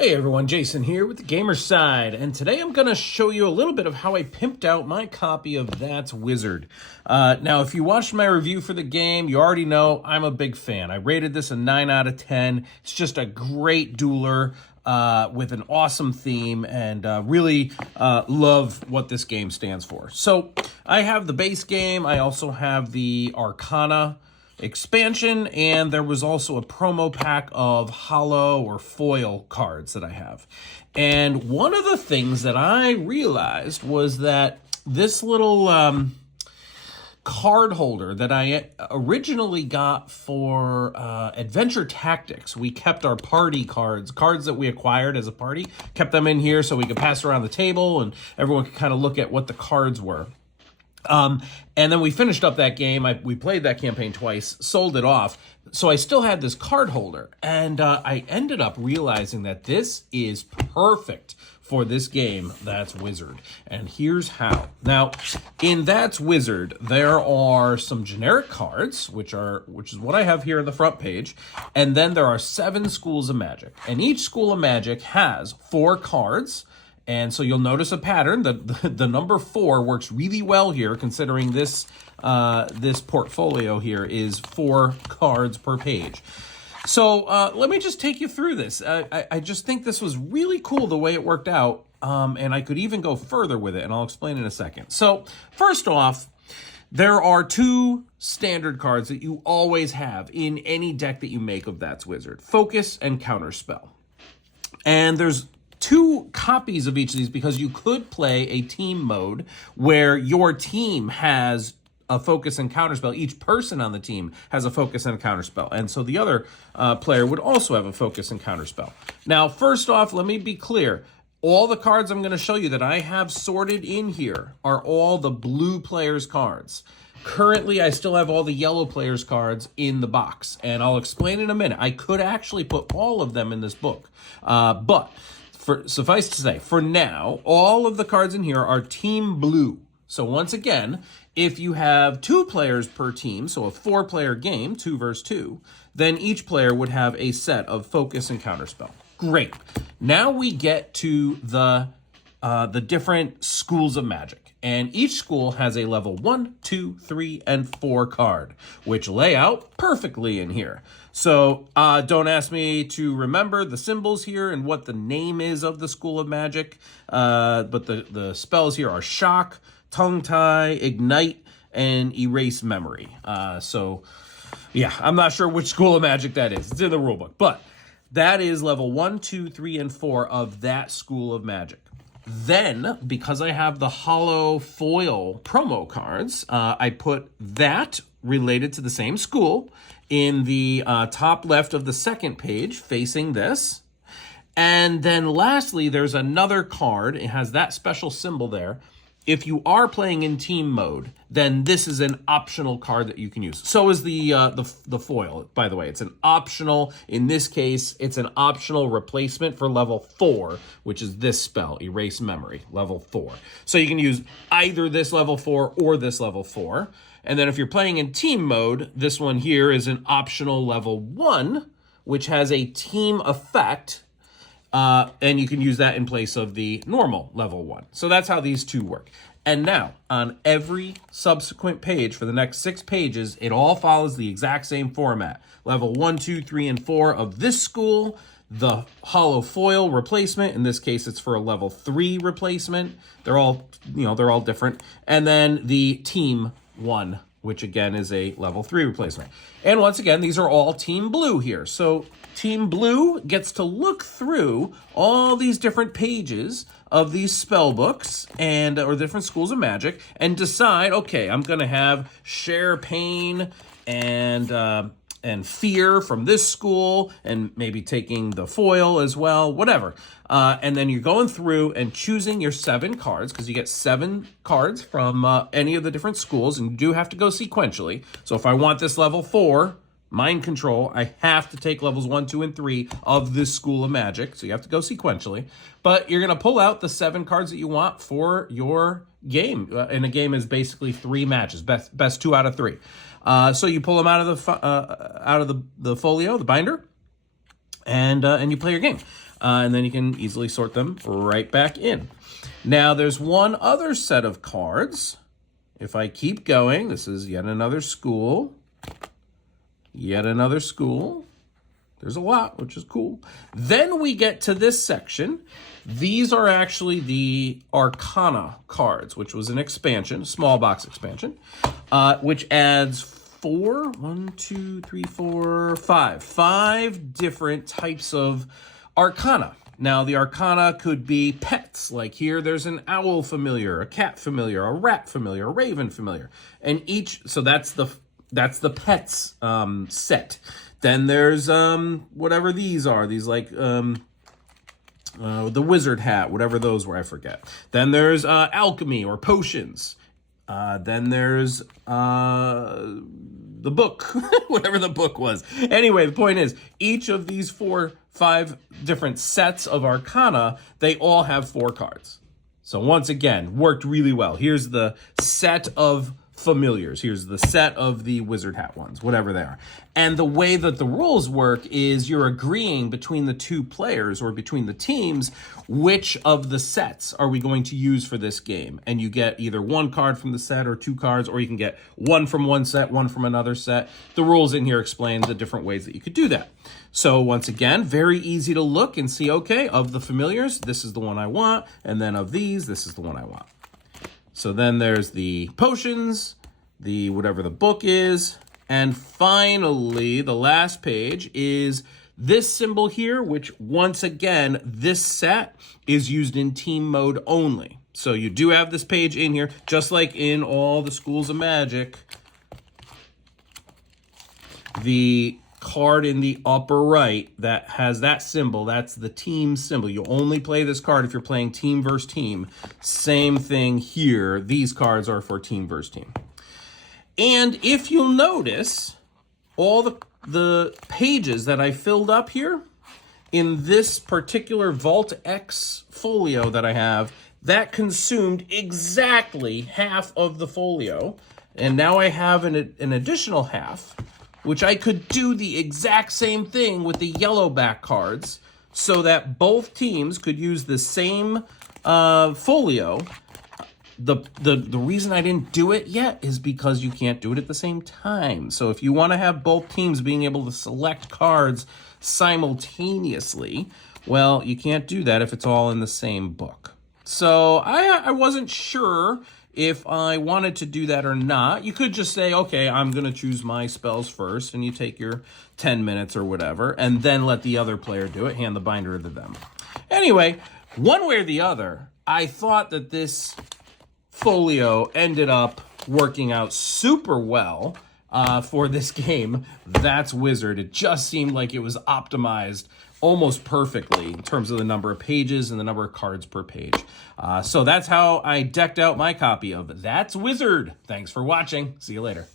Hey everyone, Jason here with the Gamer Side, and today I'm going to show you a little bit of how I pimped out my copy of That's Wizard. Now, if you watched my review for the game, you already know I'm a big fan. I rated this a 9 out of 10. It's just a great dueler with an awesome theme, and really love what this game stands for. So, I have the base game. I also have the Arcana expansion, and there was also a promo pack of holo or foil cards that I have. And one of the things that I realized was that this little card holder that I originally got for Adventure Tactics, we kept our party cards that we acquired as a party, kept them in here so we could pass around the table and everyone could kind of look at what the cards were. And then we finished up that game. We played that campaign twice, sold it off. So I still had this card holder, and I ended up realizing that this is perfect for this game, That's Wizard. And here's how. Now, in That's Wizard, there are some generic cards, which is what I have here on the front page, and then there are 7 schools of magic. And each school of magic has 4 cards. And so you'll notice a pattern. The number 4 works really well here, considering this portfolio here is 4 cards per page. So let me just take you through this. I just think this was really cool the way it worked out, and I could even go further with it, and I'll explain in a second. So first off, there are 2 standard cards that you always have in any deck that you make of That's Wizard: Focus and Counterspell. And there's 2 copies of each of these, because you could play a team mode where your team has a focus and counterspell. Each person on the team has a focus and a counterspell. And so the other player would also have a focus and counterspell. Now, first off, let me be clear. All the cards I'm going to show you that I have sorted in here are all the blue players' cards. Currently, I still have all the yellow players' cards in the box, and I'll explain in a minute. I could actually put all of them in this book, but suffice to say, for now, all of the cards in here are team blue. So once again, if you have 2 players per team, so a 4-player game, 2 versus 2, then each player would have a set of focus and counterspell. Great. Now we get to the different schools of magic. And each school has a level 1, 2, 3, and 4 card, which lay out perfectly in here. So don't ask me to remember the symbols here and what the name is of the school of magic, but the spells here are Shock, Tongue Tie, Ignite, and Erase Memory. So yeah, I'm not sure which school of magic that is. It's in the rulebook, but that is level 1, 2, 3, and 4 of that school of magic. Then, because I have the holo foil promo cards, I put that related to the same school in the top left of the second page, facing this. And then lastly, there's another card. It has that special symbol there. If you are playing in team mode, then this is an optional card that you can use. So is the foil, by the way. It's an optional, in this case, it's an optional replacement for level 4, which is this spell, Erase Memory, level 4. So you can use either this level 4 or this level 4. And then if you're playing in team mode, this one here is an optional level 1, which has a team effect. And you can use that in place of the normal level 1. So that's how these 2 work. And now, on every subsequent page for the next 6 pages, it all follows the exact same format. Level 1, 2, 3, and 4 of this school, the holo foil replacement. In this case, it's for a level 3 replacement. They're all different. And then the team 1, which again is a level 3 replacement. And once again, these are all team blue here. So Team Blue gets to look through all these different pages of these spell books or different schools of magic and decide, okay, I'm going to have Share Pain and Fear from this school, and maybe taking the foil as well, whatever. And then you're going through and choosing your 7 cards, because you get 7 cards from any of the different schools, and you do have to go sequentially. So if I want this level 4, Mind Control, I have to take levels 1, 2, and 3 of this school of magic. So you have to go sequentially. But you're going to pull out the 7 cards that you want for your game. And a game is basically 3 matches, best 2 out of 3. So you pull them out of the folio, the binder, and you play your game. and then you can easily sort them right back in. Now, there's one other set of cards. If I keep going, this is yet another school. Yet another school. There's a lot, which is cool. Then we get to this section. These are actually the Arcana cards, which was an expansion, small box expansion, which adds five different types of Arcana. Now, the Arcana could be pets. Like here, there's an owl familiar, a cat familiar, a rat familiar, a raven familiar. And so that's the pets set. Then there's whatever these are. These like the wizard hat, whatever those were, I forget. Then there's alchemy or potions. Then there's the book, whatever the book was. Anyway, the point is, each of these 5 different sets of Arcana, they all have 4 cards. So once again, worked really well. Here's the set of familiars. Here's the set of the wizard hat ones, whatever they are. And the way that the rules work is you're agreeing between the 2 players or between the teams which of the sets are we going to use for this game. And you get either 1 card from the set or 2 cards, or you can get 1 from one set, 1 from another set. The rules in here explain the different ways that you could do that. So once again, very easy to look and see, okay, of the familiars, this is the one I want. And then of these, this is the one I want. So then there's the potions, the whatever the book is, and finally, the last page is this symbol here, which once again, this set is used in team mode only. So you do have this page in here, just like in all the Schools of Magic. The card in the upper right that has that symbol, that's the team symbol. You only play this card if you're playing team versus team. Same thing here. These cards are for team versus team. And if you'll notice, all the pages that I filled up here in this particular Vault X folio that I have, that consumed exactly half of the folio. And now I have an additional half, which I could do the exact same thing with the yellow back cards so that both teams could use the same folio. The reason I didn't do it yet is because you can't do it at the same time. So if you want to have both teams being able to select cards simultaneously, well, you can't do that if it's all in the same book. So I wasn't sure if I wanted to do that or not. You could just say, okay, I'm going to choose my spells first, and you take your 10 minutes or whatever, and then let the other player do it, hand the binder to them. Anyway, one way or the other, I thought that this folio ended up working out super well for this game. That's Wizard. It just seemed like it was optimized almost perfectly in terms of the number of pages and the number of cards per page. So that's how I decked out my copy of That's Wizard. Thanks for watching. See you later.